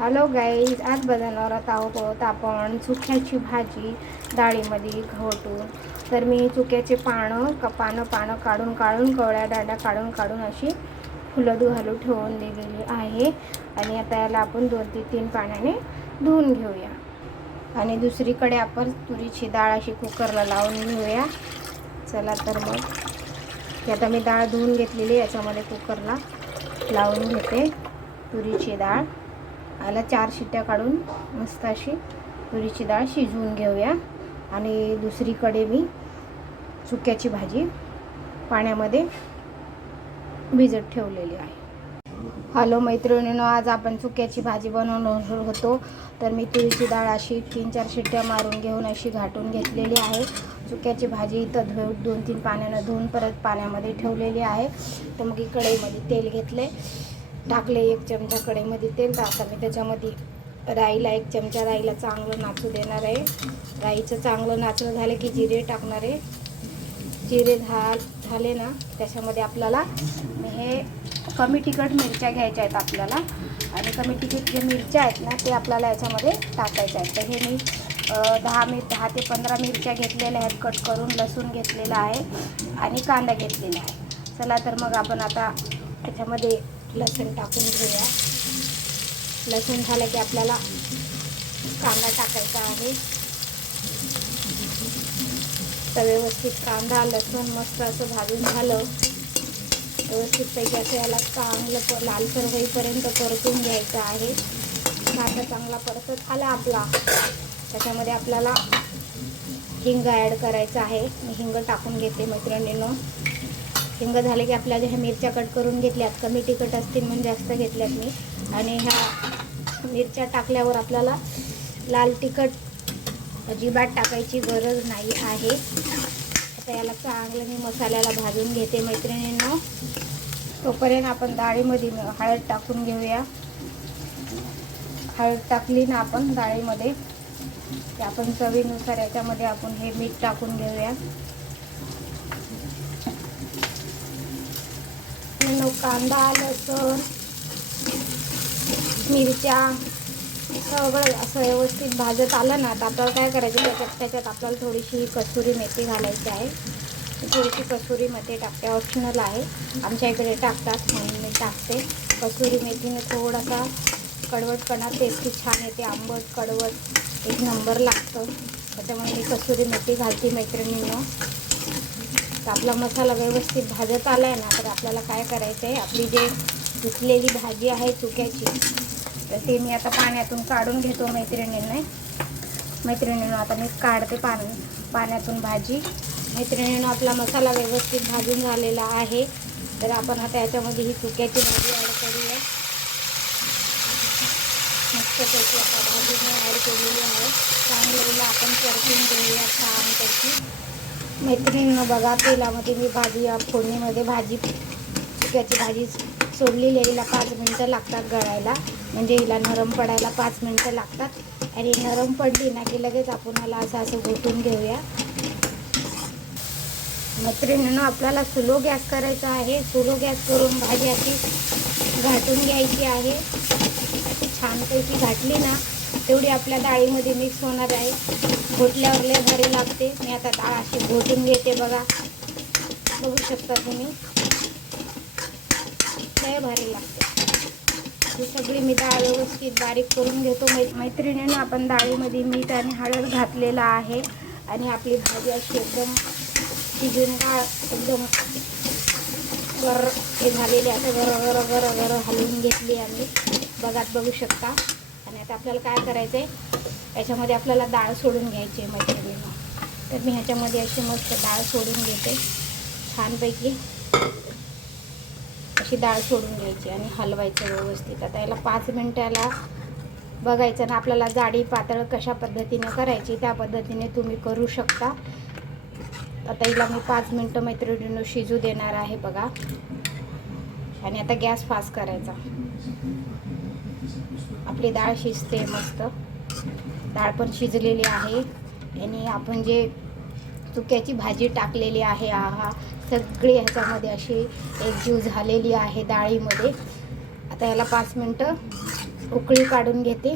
Hello guys, आज बनवणार आहोत आपण चुक्याची भाजी डाळीमध्ये घोटून. तर मी चुक्याचे पानं काढून कवळ्या दांड्या काढून अशी फुलं घालून ठेवून दिलेली आहे. आणि आता याला आपण 2 ते 3 पाण्याने धुवून घेऊया. आणि दुसरीकडे आपण तुरीची डाळ अशी कुकरला लावून घेऊया. चला तर मग आता मी डाळ धुवून घेतलेली, याच्यामध्ये कुकरला लावून घेते तुरीची डाळ. याला 4 शिट्ट्या काढून मस्त अशी तुरीची डाळ शिजवून घेऊया. आणि दुसरीकडे मी चुक्याची भाजी पाण्यामध्ये भिजत ठेवलेली आहे. हॅलो मैत्रिणींनो, आज आपण चुक्याची भाजी बनवणार होतो. तर मी तुरीची डाळ अशी 3-4 शिट्ट्या मारून घेऊन अशी घाटून घेतलेली आहे. चुक्याची भाजी इथं 2-3 पाण्यानं धुवून परत पाण्यामध्ये ठेवलेली आहे. तर मग कढईमध्ये तेल घेतले, टाकले 1 चमचा कढईमध्ये तेल. तर आता मी त्याच्यामध्ये राईला 1 चमचा राईला चांगलं नाचू देणार आहे. राईचं चांगलं नाचणं झालं की जिरे टाकणार आहे. जिरे झाले ना, त्याच्यामध्ये आपल्याला हे कमी तिखट मिरच्या घ्यायच्या आहेत आपल्याला. आणि कमी तिखट जे मिरच्या आहेत ना, ते आपल्याला याच्यामध्ये टाकायच्या आहेत. तर हे मी 10 ते 15 मिरच्या घेतलेल्या आहेत कट करून. लसूण घेतलेला आहे आणि कांदा घेतलेला आहे. चला तर मग आपण आता त्याच्यामध्ये लसूण टाकून घेऊया. लसूण झालं की आपल्याला कांदा टाकायचा आहे. तर व्यवस्थित कांदा लसूण मस्त असं भाजून झालं, व्यवस्थितपैकी असं याला चांगलं लालसर होईपर्यंत परतून घ्यायचं आहे. कांदा चांगला परतत आला आपला, त्याच्यामध्ये आपल्याला हिंग ॲड करायचं आहे. मी हिंग टाकून घेते मैत्रिणींनो. हिंग झाले की आपल्याला ह्या मिरच्या कट करून घेतल्यात, कमी तिखट असतील म्हणून जास्त घेतल्यात मी. आणि ह्या मिरच्या टाकल्यावर आपल्याला लाल तिखट अजिबात टाकायची गरज नाही आहे. आता याला चांगलं मी मसाल्याला भाजून घेते मैत्रिणींनो. तोपर्यंत आपण डाळीमध्ये हळद टाकून घेऊया. हळद टाकली ना आपण डाळीमध्ये, ते आपण चवीनुसार याच्यामध्ये आपण हे मीठ टाकून घेऊया. कांदा लसूण मिरच्या सगळं असं व्यवस्थित भाजत आलं ना, तर आपल्याला काय करायचं, त्याच्यात आपल्याला थोडीशी कसुरी मेथी घालायची आहे. थोडीशी कसुरी मेथी टाकते, ऑप्शनल आहे, आमच्या इकडे टाकतात म्हणून मी टाकते. कसुरी मेथीने थोडासा कडवटपणा टेस्टी छान येते, आंबट कडवट एक नंबर लागतं. त्याच्यामुळे मी कसुरी मेथी घालते मैत्रिणींनो. तर आपला मसाला व्यवस्थित भाजत आला आहे ना, तर आपल्याला काय करायचं आहे, आपली जे धुतलेली भाजी आहे चुक्याची, तर ते मी आता पाण्यातून काढून घेतो मैत्रिणींनो. आता मी काढते पाण्यातून भाजी. मैत्रिणींनो, आपला मसाला व्यवस्थित भाजून झालेला आहे. तर आपण आता याच्यामध्ये ही चुक्याची भाजी ॲड करूया. मस्तपैकी आता भाजी मी ॲड केलेली आहे. चांगलं आपण परतून घेऊया छानपैकी. मैत्रिणींनो बघा, तेलामध्ये मी भाजी फोडणीमध्ये चुक्याची भाजी सोडलेली आहे. हिला 5 मिनटं लागतात गळायला, म्हणजे हिला नरम पडायला 5 मिनटं लागतात. आणि नरम पडली ना की लगेच आपण ह्याला असं घोटून घेऊया. मैत्रिणींनो, आपल्याला स्लो गॅस करायचा आहे. स्लो गॅस करून भाजी अशी घाटून घ्यायची आहे. छानपैकी घातली ना, तेवढी आपल्या डाळीमध्ये मिक्स होणार आहे. घोटल्यावर लय भारी लागते. मी आता डाळ अशी घोटून घेते, बघू शकता तुम्ही, लय भारी लागते. ही सगळी मी डाळ व्यवस्थित बारीक करून घेतो. मैत्रिणींनो, आपण डाळीमध्ये मीठ आणि हळद घातलेला आहे. आणि आपली भाजी अशी एकदम शिजून एकदम हे झालेली, असं गर हलवून घेतली आम्ही, बघू शकता. आणि आता आपल्याला काय करायचं आहे, याच्यामध्ये आपल्याला डाळ सोडून घ्यायची आहे मैत्रिणींनो. तर मी ह्याच्यामध्ये अशी मस्त डाळ सोडून घेते छानपैकी. अशी डाळ सोडून घ्यायची आणि हलवायचं व्यवस्थित. आता याला 5 मिनटाला बघायचं ना, आपल्याला जाडी पातळ कशा पद्धतीने करायची त्या पद्धतीने तुम्ही करू शकता. आता हिला मी 5 मिनटं मैत्रिणींनो शिजू देणार आहे बघा. आणि आता गॅस फास्ट करायचा. आपली डाळ शिजते मस्त, डाळ पण शिजलेली आहे. आणि आपण जे चुक्याची भाजी टाकलेली आहे, सगळी ह्याच्यामध्ये अशी एकजीव झालेली आहे डाळीमध्ये. आता याला 5 मिनटं उकळी काढून घेते.